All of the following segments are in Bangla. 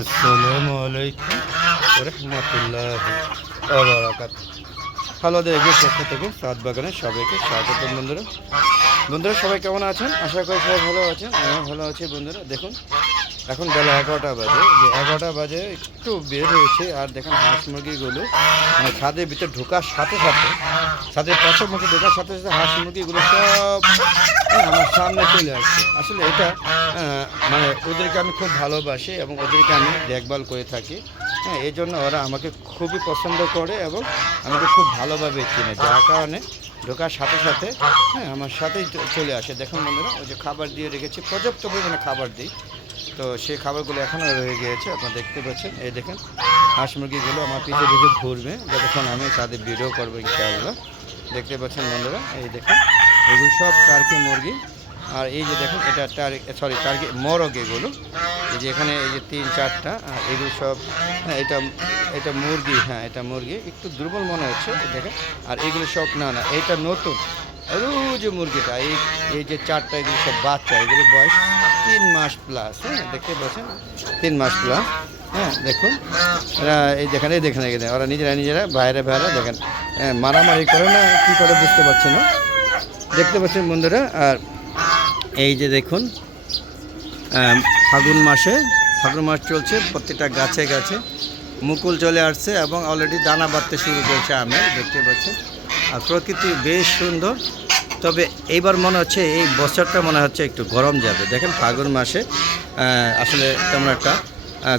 আসসালামু আলাইকুম রহমতুল্লাহ ভালো হ্যালো দেখবে পক্ষ থেকে সাত বাগানের সবাইকে স্বাগত বন্ধুরা। বন্ধুরা, সবাই কেমন আছেন? আশা করি সবাই ভালো আছেন। আমিও ভালো আছি বন্ধুরা। দেখুন এখন বেলা এগারোটা বাজে। যে এগারোটা বাজে একটু বের হয়েছে আর দেখেন হাঁস মুরগিগুলো মানে ছাদের ভিতরে ঢোকার সাথে সাথে ছাদের পাশের মধ্যে ঢোকার সাথে সাথে হাঁস মুরগিগুলো সব হ্যাঁ, আমার সামনে চলে আসছে। আসলে এটা মানে ওদেরকে আমি খুব ভালোবাসি এবং ওদেরকে আমি দেখভাল করে থাকি। হ্যাঁ এই জন্য ওরা আমাকে খুবই পছন্দ করে এবং আমাকে খুব ভালোভাবে চিনে যার কারণে ঢোকার সাথে সাথে হ্যাঁ আমার সাথেই চলে আসে। দেখুন বন্ধুরা, ওই যে খাবার দিয়ে রেখেছি, পর্যাপ্ত পরিমাণে খাবার দিই। তো সেই খাবারগুলো এখনও রয়ে গিয়েছে, আপনারা দেখতে পাচ্ছেন। এই দেখেন, হাঁস মুরগিগুলো আমার পিছনে দেখে ঘুরবে। যতক্ষণ আমি তাদের ভিডিও করব, ইনশাআল্লাহ। দেখতে পাচ্ছেন বন্ধুরা, এই দেখেন, এগুলো সব কার্কি মুরগি। আর এই যে দেখেন এটা টার্কি সরি টার্কি মরগ এগুলো। এই যে এখানে এই যে তিন চারটা আর এগুলো সব হ্যাঁ এটা এটা মুরগি হ্যাঁ এটা মুরগি। একটু দুর্বল মনে হচ্ছে দেখেন। আর এগুলো সব না না এটা নতুন। আর যে মুরগিটা এই এই যে চারটা এগুলো সব বাচ্চা এগুলো বয়স তিন মাস প্লাস হ্যাঁ দেখতে পাচ্ছেন? তিন মাস প্লাস হ্যাঁ দেখুন। এরা এই এই দেখেন এই দেখেন ওরা নিজেরা নিজেরা বাইরে বাইরে দেখেন। হ্যাঁ, মারামারি করে না কী করে বুঝতে পারছি না। দেখতে পাচ্ছেন বন্ধুরা আর এই যে দেখুন ফাগুন মাসে, ফাগুন মাস চলছে, প্রত্যেকটা গাছে গাছে মুকুল চলে আসছে এবং অলরেডি দানা বাঁধতে শুরু করেছে আমি দেখতে পাচ্ছি আর প্রকৃতি বেশ সুন্দর। তবে এইবার মনে হচ্ছে, এই বছরটা মনে হচ্ছে একটু গরম যাবে। দেখেন ফাগুন মাসে আসলে তেমন একটা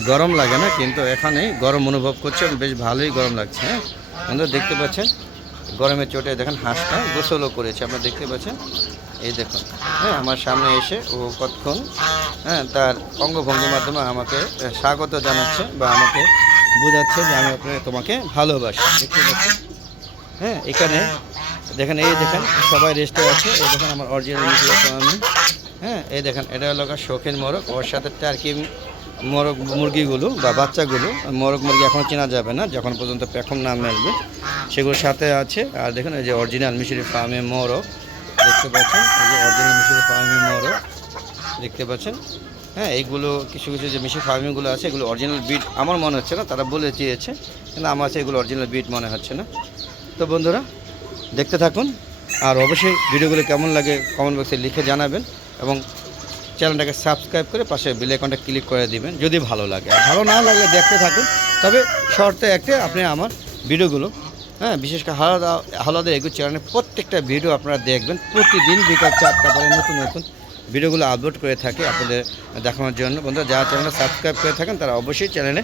গরম লাগে না, কিন্তু এখানে গরম অনুভব করছে বেশ ভালোই গরম লাগছে হ্যাঁ? বন্ধুরা, দেখতে পাচ্ছেন? গরমের চোটে দেখেন হাঁসটা গোসলও করেছে, আপনারা দেখতে পাচ্ছেন। এই দেখুন হ্যাঁ আমার সামনে এসে ও কতক্ষণ হ্যাঁ তার অঙ্গভঙ্গির মাধ্যমে আমাকে স্বাগত জানাচ্ছে বা আমাকে বোঝাচ্ছে যে আমি আপনাকে, তোমাকে ভালোবাসি। দেখতে পাচ্ছেন? হ্যাঁ এখানে দেখেন, এই দেখেন, সবাই রেস্টে আছে। এই দেখেন, আমার অরিজিনাল আমি হ্যাঁ এই দেখেন, এটা হলো শৌখিন মোরগ। ওর সাথে টার্কি মোরগ মুরগিগুলো বা বাচ্চাগুলো, মোরগ মুরগি এখন চেনা যাবে না, যখন পর্যন্ত পেখম না মেলবে। সেগুলোর সাথে আছে, আর দেখুন, এই যে অরিজিনাল মিশরি ফার্মে মোরগ, দেখতে পাচ্ছেন? এই যে অরিজিনাল মিশরি ফার্মে মোরগ, দেখতে পাচ্ছেন? হ্যাঁ এইগুলো কিছু কিছু যে মিশরি ফার্মিংগুলো আছে, এগুলো অরিজিনাল বিট আমার মনে হচ্ছে না, তারা বলে দিয়েছে, কিন্তু আমার কাছে এগুলো অরিজিনাল বিট মনে হচ্ছে না। তো বন্ধুরা, দেখতে থাকুন, আর অবশ্যই ভিডিওগুলো কেমন লাগে কমেন্ট বক্সে লিখে জানাবেন। এবং চ্যানেলটাকে সাবস্ক্রাইব করে পাশে বেল আইকনটা ক্লিক করে দিবেন, যদি ভালো লাগে। আর ভালো না লাগলে দেখতে থাকুন। তবে শর্তে একটা, আপনি আমার ভিডিওগুলো হ্যাঁ বিশেষ করে হালাদা হালাদা এগু চ্যানেলে প্রত্যেকটা ভিডিও আপনারা দেখবেন। প্রতিদিন বিকাল চারটা পরে নতুন নতুন ভিডিওগুলো আপলোড করে থাকে আপনাদের দেখানোর জন্য। বন্ধুরা, যারা চ্যানেলে সাবস্ক্রাইব করে থাকেন, তারা অবশ্যই চ্যানেলে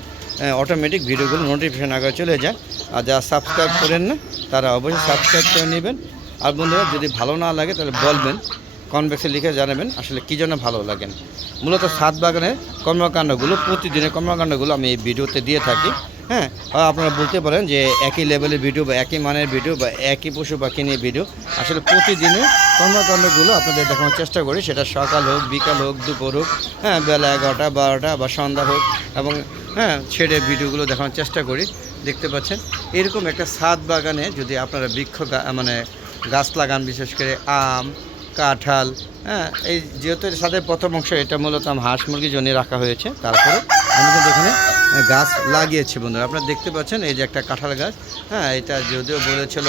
অটোমেটিক ভিডিওগুলো নোটিফিকেশন আগে চলে যায়। আর যারা সাবস্ক্রাইব করেন না, তারা অবশ্যই সাবস্ক্রাইব করে নেবেন। আর বন্ধুরা, যদি ভালো না লাগে, তাহলে বলবেন। কনভেক্সে লিখে জানাবেন আসলে কী জন্য ভালো লাগেন মূলত সাত বাগানের কর্মকাণ্ডগুলো, প্রতিদিনের কর্মকাণ্ডগুলো আমি এই ভিডিওতে দিয়ে থাকি। হ্যাঁ আপনারা বলতে পারেন যে একই লেভেলের ভিডিও বা একই মানের ভিডিও বা একই পশু পাখি নিয়ে ভিডিও আসলে প্রতিদিনের কর্মকাণ্ডগুলো আপনাদের দেখানোর চেষ্টা করি। সেটা সকাল হোক, বিকাল হোক, দুপুর হোক হ্যাঁ বেলা এগারোটা, বারোটা বা সন্ধ্যা হোক এবং হ্যাঁ ছেড়ে ভিডিওগুলো দেখানোর চেষ্টা করি। দেখতে পাচ্ছেন, এরকম একটা সাত বাগানে যদি আপনারা বৃক্ষ মানে গাছ লাগান, বিশেষ করে আম কাঁঠাল হ্যাঁ এই যেহেতু এর সাথে প্রথম অংশ, এটা মূলত হাঁস মুরগির জন্য রাখা হয়েছে, তারপরে আমি কিন্তু এখানে গাছ লাগিয়েছি বন্ধুরা। আপনারা দেখতে পাচ্ছেন এই যে একটা কাঁঠাল গাছ হ্যাঁ এটা যদিও বলেছিল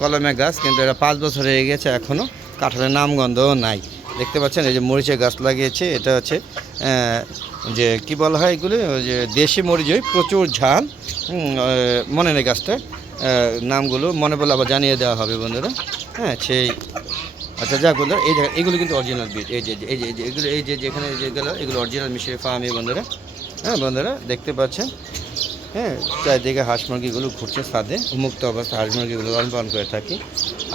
কলমে গাছ, কিন্তু এটা পাঁচ বছর হয়ে গেছে এখনও কাঁঠালের নামগন্ধও নাই। দেখতে পাচ্ছেন এই যে মরিচের গাছ লাগিয়েছে, এটা হচ্ছে যে কি বলা হয় এগুলি? যে দেশি মরিচ প্রচুর ঝাল মনে নেই গাছটা নামগুলো, মনে বলে আবার জানিয়ে দেওয়া হবে বন্ধুরা। হ্যাঁ সেই আচ্ছা যাক বন্ধুরা, এই দেখেন, এগুলো কিন্তু অরিজিনাল বিট এই যে এই যে এগুলো, এই যে, যেখানে যেগুলো এগুলো অরিজিনাল মিশিয়ে ফার্মে বন্ধুরা। হ্যাঁ বন্ধুরা, দেখতে পাচ্ছেন? হ্যাঁ চারিদিকে হাঁস মুরগিগুলো ঘুরছে ছাদে মুক্ত অবস্থা হাঁস মুরগিগুলো লালন পালন করে থাকি।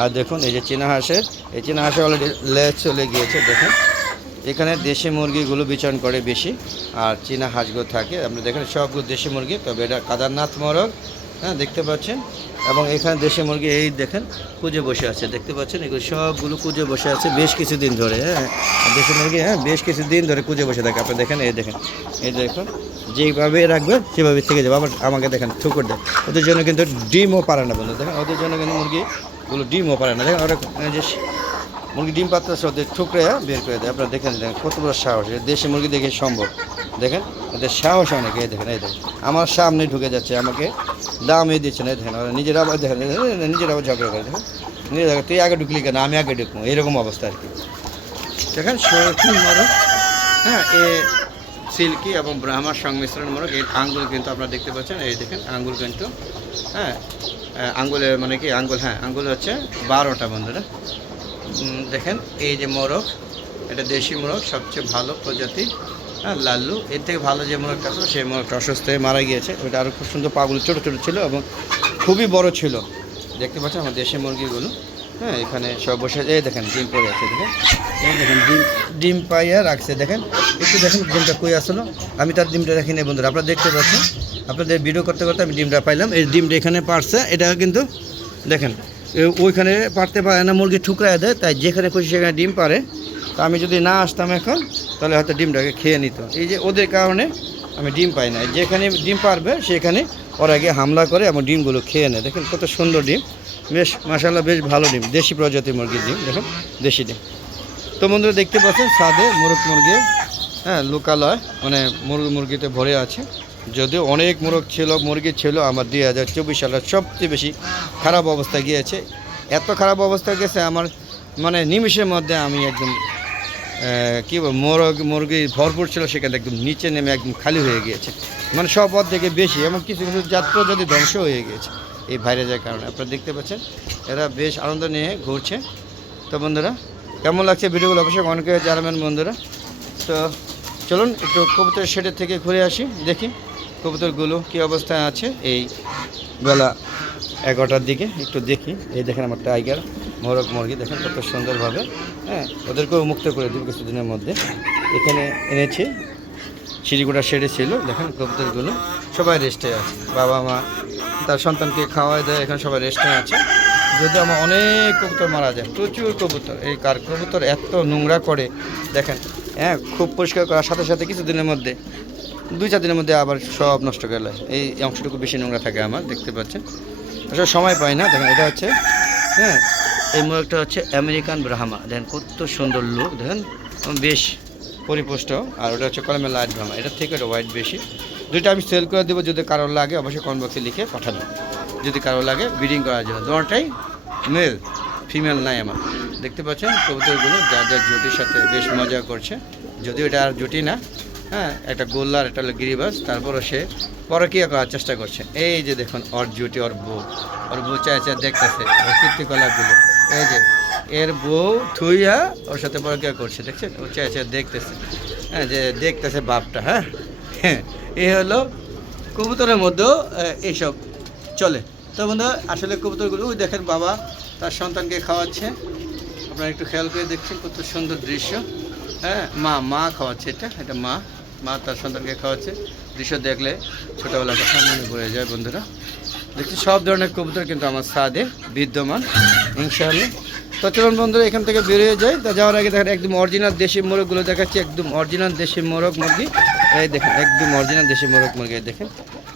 আর দেখুন, এই যে চীনা হাঁসের, এই চীনা হাঁসের অলরেডি লেজ চলে গিয়েছে, দেখুন। এখানে দেশি মুরগিগুলো বিচরণ করে বেশি, আর চীনা হাঁসগুলো থাকে। আপনি দেখেন, সবগুলো দেশি মুরগি, তবে এটা কাদারনাথ মরগ হ্যাঁ দেখতে পাচ্ছেন। এবং এখানে দেশি মুরগি, এই দেখেন, কুজে বসে আছে, দেখতে পাচ্ছেন? এগুলো সবগুলো কুজে বসে আছে বেশ কিছুদিন ধরে হ্যাঁ। দেশি মুরগি হ্যাঁ বেশ কিছুদিন ধরে কুজে বসে থাকে। আপনি দেখেন, এই দেখেন, এই দেখুন, যেভাবে রাখবেন সেভাবে থেকে যাবে। আবার আমাকে দেখেন, ঠুকুর দেয়। ওদের জন্য কিন্তু ডিমও পারে না, বন্ধু। দেখেন, ওদের জন্য কিন্তু মুরগিগুলো ডিমও পারে না। দেখেন, ওরা যে মুরগি ডিম পাত্র ওদের ঠুকরে বের করে দেয়। আপনারা দেখেন দেখেন কত বড় সাহস। দেশি মুরগি দেখে সম্ভব। দেখেন এদের সাহস অনেক এই দেখেন এই দেখেন। আমার সামনে ঢুকে যাচ্ছে আমাকে দামই দিচ্ছে না। এই দেখেন নিজের আবার দেখেন এই দেখেন, আবার ঝগড়া করে দেখেন। নিজেরা তুই আগে ঢুকলি কেন? আমি আগে ঢুকবো। এরকম অবস্থা আর কি। দেখেন শৌখিন মরক হ্যাঁ এ সিল্কি এবং ব্রাহ্মার সংমিশ্রণ মরক এর আঙ্গুল কিন্তু আপনারা দেখতে পাচ্ছেন। এই দেখেন আঙ্গুল কিন্তু হ্যাঁ আঙ্গুলের মানে কি? আঙ্গুল হ্যাঁ আঙ্গুল হচ্ছে বারোটা বন্ধুরা। দেখেন, এই যে মোরগ, এটা দেশি মোরগ, সবচেয়ে ভালো প্রজাতি। হ্যাঁ লাল্লু, এর থেকে ভালো যে মোরগটা ছিল সেই মোরগটা অসুস্থ হয়ে মারা গিয়েছে। ওটা আরও খুব সুন্দর পাগুলো ছোটো ছোটো ছিল এবং খুবই বড় ছিল। দেখতে পাচ্ছেন আমার দেশি মুরগিগুলো? হ্যাঁ এখানে সব বসে এই দেখেন, ডিম পড়ে আছে, দেখেন। এই দেখেন, ডিম ডিম পাইয়া রাখছে, দেখেন। একটু দেখেন, ডিমটা কই আসলো? আমি তার ডিমটা রাখি নাই, বন্ধুরা, আপনারা দেখতে পাচ্ছেন? আপনাদের ভিডিও করতে করতে আমি ডিমটা পাইলাম। এই ডিমটা এখানে পারছে, এটা কিন্তু দেখেন ওইখানে পারতে পারে না, মুরগি ঠুকরায় দেয়, তাই যেখানে খুশি সেখানে ডিম পারে। তা আমি যদি না আসতাম এখন, তাহলে হয়তো ডিমটাকে খেয়ে নিত। এই যে ওদের কারণে আমি ডিম পাই না। যেখানে ডিম পারবে, সেখানে ওরা গিয়ে হামলা করে এবং ডিমগুলো খেয়ে নেয়। দেখেন কত সুন্দর ডিম। বেশ মাসাল্লাহ বেশ ভালো ডিম। দেশি প্রজাতির মুরগির ডিম। দেখেন, দেশি ডিম। তো বন্ধুরা, দেখতে পাচ্ছেন, সাদে মোরগ মুরগি। হ্যাঁ লোকালয় মানে মুরগি মুরগিতে ভরে আছে। যদিও অনেক মোরগ ছিল, মুরগি ছিল, আমার দুই হাজার চব্বিশ সালের সবচেয়ে বেশি খারাপ অবস্থা গিয়েছে। এত খারাপ অবস্থা গেছে আমার মানে নিমিষের মধ্যে আমি একদম কী বল মোরগ, মুরগি ভরপুর ছিল, সেখানে একদম নিচে নেমে একদম খালি হয়ে গিয়েছে। মানে সব পথ থেকে বেশি, এমন কিছু কিছু যাত্রা যদি ধ্বংস হয়ে গিয়েছে, এই ভাইরাসের কারণে। আপনারা দেখতে পাচ্ছেন, এরা বেশ আনন্দ নিয়ে ঘুরছে। তো বন্ধুরা, কেমন লাগছে ভিডিওগুলো? অবশ্যই অনেকে জানাবেন বন্ধুরা। তো চলুন একটু কবুতর শেডের থেকে ঘুরে আসি, দেখি কবুতরগুলো কী অবস্থায় আছে। এই বেলা এগারোটার দিকে একটু দেখি। এই দেখেন আমার টাইগার, মোরগ মুরগি, দেখেন কত সুন্দরভাবে। হ্যাঁ ওদেরকেও মুক্ত করে দিব কিছুদিনের মধ্যে। এখানে এনেছি, সিঁড়িগুড়া শেডে ছিল, দেখেন কবুতরগুলো সবাই রেস্টে আছে। বাবা মা, তার সন্তানকে খাওয়াই দেয়, এখানে সবাই রেস্টে আছে। যদি আমার অনেক কবুতর মারা যায়, প্রচুর কবুতর। এই কার কবুতর এত নোংরা করে, দেখেন হ্যাঁ খুব পরিষ্কার করার সাথে সাথে কিছুদিনের মধ্যে, দুই, চার দিনের মধ্যে আবার সব নষ্ট করে দেয়। এই অংশটুকু বেশি নোংরা থাকে আমার, দেখতে পাচ্ছেন। আসলে সময় পাই না, দেখেন, এটা হচ্ছে হ্যাঁ এই মোরগটা হচ্ছে আমেরিকান ব্রাহ্মা। দেখেন, কত সুন্দর লোক দেখেন, বেশ পরিপুষ্ট। আর ওটা হচ্ছে কলমে লাইট ব্রাহ্মা। এটার থেকে ওটা হোয়াইট বেশি। দুইটা আমি সেল করে দেবো, যদি কারোর লাগে, অবশ্যই কমেন্ট বক্সে লিখে পাঠাবেন। যদি কারোর লাগে ব্রিডিং করার জন্য। দুটাই মেল ফিমেল নাই আমার। দেখতে পাচ্ছেন, কবুতরগুলো যা যা জুটির সাথে বেশ মজা করছে। যদিও এটা আর জুটি না হ্যাঁ একটা গোল্লার, একটা গিরিবাস, তারপরও সে পরকীয়া করার চেষ্টা করছে। এই যে দেখুন, ওর জুটি, ওর বউ ওর বউ চায় চায় দেখতেছে, ওর এই যে, এর বউ থুইয়া ওর সাথে পরকীয়া করছে, দেখছেন? ও চায় চায় দেখতেছে। হ্যাঁ যে দেখতেছে বাপটা হ্যাঁ? হ্যাঁ এই হলো কবুতরের মধ্যেও এইসব চলে। তো বন্ধু আসলে কবুতরগুলো, ওই দেখেন বাবা তার সন্তানকে খাওয়াচ্ছে। আপনারা একটু খেয়াল করে দেখছেন কত সুন্দর দৃশ্য। হ্যাঁ মা মা খাওয়াচ্ছে এটা এটা মা। মা তার সন্তানকে খাওয়াচ্ছে। দৃশ্য দেখলে ছোটোবেলার কথা মনে পড়ে যায় বন্ধুরা। দেখছি সব ধরনের কবুতর কিন্তু আমার সাদে বিদ্যমান, ইনশাআল্লাহ। তো চলুন বন্ধুরা, এখান থেকে বেরিয়ে যায় তা যাওয়ার আগে দেখেন, একদম অরিজিনাল দেশি মোরগগুলো দেখাচ্ছি। একদম অরিজিনাল দেশি মোরগ মুরগি। এই দেখেন, একদম অরিজিনাল দেশি মোরগ মুরগি দেখেন।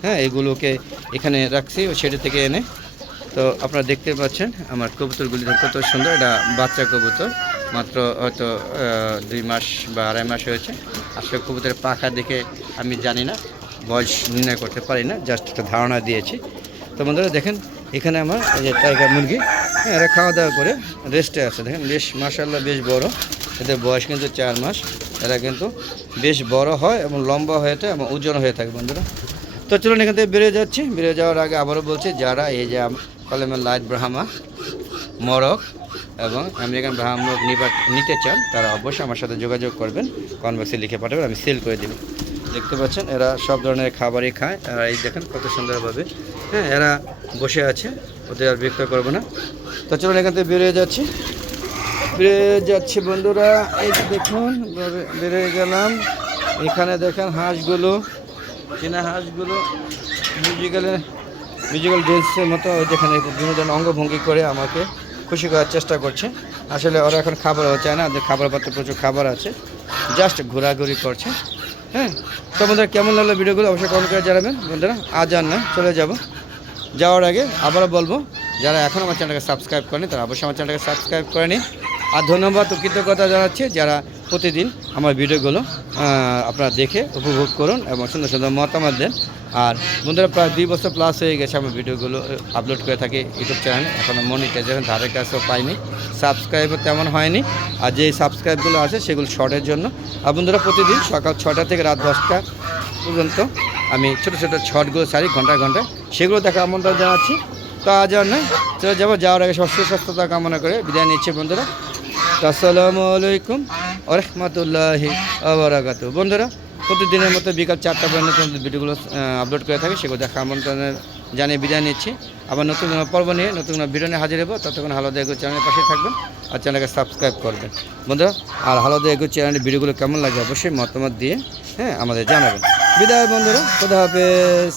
হ্যাঁ এগুলোকে এখানে রাখছি ও সেটা থেকে এনে তো আপনারা দেখতে পাচ্ছেন, আমার কবুতরগুলি কত সুন্দর, এটা বাচ্চা কবুতর, মাত্র হয়তো দুই মাস বা আড়াই মাস হয়েছে। আসলে কবুতরের পাখা দেখে আমি জানি না, বয়স নির্ণয় করতে পারি না, জাস্ট একটা ধারণা দিয়েছি। তো বন্ধুরা, দেখেন, এখানে আমার এই যে টাইগার মুরগি হ্যাঁ এরা খাওয়া দাওয়া করে রেস্টে আছে। দেখেন, বেশ মাসাল্লাহ বেশ বড়। এদের বয়স কিন্তু চার মাস। এরা কিন্তু বেশ বড় হয় এবং লম্বা হয়ে থাকে এবং ওজন হয়ে থাকে, বন্ধুরা। তো চলুন এখান থেকে বেরিয়ে যাচ্ছি। বেরিয়ে যাওয়ার আগে আবারও বলছি, যারা এই যে লাইট ব্রাহ্মা মরক এবং আমেরিকান ব্রাহ্মা মরক নিতে চান তারা অবশ্যই আমার সাথে যোগাযোগ করবেন। কনভার্সে লিখে পাঠাবেন, আমি সেল করে দেব দেখতে পাচ্ছেন, এরা সব ধরনের খাবারই খায়। আর এই দেখেন কত সুন্দরভাবে হ্যাঁ এরা বসে আছে, ওদের আর বিরক্ত করব না। তো চলুন, এখান থেকে বেরিয়ে যাচ্ছি। বেরিয়ে যাচ্ছি, বন্ধুরা। এই দেখুন বের- বেরিয়ে গেলাম। এখানে দেখেন হাঁসগুলো, চীনা হাঁসগুলো মিউজিক্যালে মিউজিক্যাল ড্যান্সের মতো যেখানে ধরনের অঙ্গভঙ্গি করে আমাকে খুশি করার চেষ্টা করছে। আসলে ওরা এখন খাবারও চায় না, ওদের খাবার প্রচুর খাবার আছে। জাস্ট ঘোরাঘুরি করছে। হ্যাঁ তো বন্ধুরা কেমন লাগল ভিডিওগুলো অবশ্যই কমেন্ট করে জানাবেন। বন্ধুরা, আজ আর না চলে যাব। যাওয়ার আগে আবারও বলব, যারা এখন আমার চ্যানেলকে সাবস্ক্রাইব করেনি, তারা অবশ্যই আমার চ্যানেলকে সাবস্ক্রাইব করে নিন। আর ধন্যবাদ কৃতজ্ঞতা জানাচ্ছি যারা প্রতিদিন আমার ভিডিওগুলো আপনারা দেখে, উপভোগ করুন এবং সুন্দর সুন্দর মতামত দেন। আর বন্ধুরা প্রায় দুই বছর প্লাস হয়ে গেছে আমার ভিডিওগুলো আপলোড করে থাকি ইউটিউব চ্যানেলে এখনও মনিটাইজেশন ধারের কাছেও পাইনি সাবস্ক্রাইবও তেমন হয়নি, আর যে সাবস্ক্রাইবগুলো আছে সেগুলো শর্টের জন্য। আর বন্ধুরা প্রতিদিন সকাল ছটা থেকে রাত দশটা পর্যন্ত আমি ছোটো ছোটো শর্টগুলো সারি ঘন্টায় ঘন্টায়, সেগুলো দেখা আমন্ত্রণ জানাচ্ছি। তো আজ আর নয়, চলে যাব যাওয়ার আগে সব সুস্বাস্থ্যতা কামনা করে বিদায় নিচ্ছি বন্ধুরা। আসসালামু আলাইকুম রহমতুল্লাহি আবরাকাতু বন্ধুরা প্রতিদিনের মতো বিকাল চারটা পর্যন্ত নতুন ভিডিওগুলো আপলোড করে থাকি। সেগুলো দেখা আমন্ত্রণে জানিয়ে বিদায় নিচ্ছি। আবার নতুন পর্ব নিয়ে, নতুন ভিডিও নিয়ে হাজির হব। ততক্ষণ হালদা এগো চ্যানেলের পাশে থাকবেন আর চ্যানেলকে সাবস্ক্রাইব করবেন। বন্ধুরা, আর হালদা এগো চ্যানেলের ভিডিওগুলো কেমন লাগে অবশ্যই মতামত দিয়ে হ্যাঁ আমাদের জানাবেন। বিদায় বন্ধুরা, খোদা হাফেজ।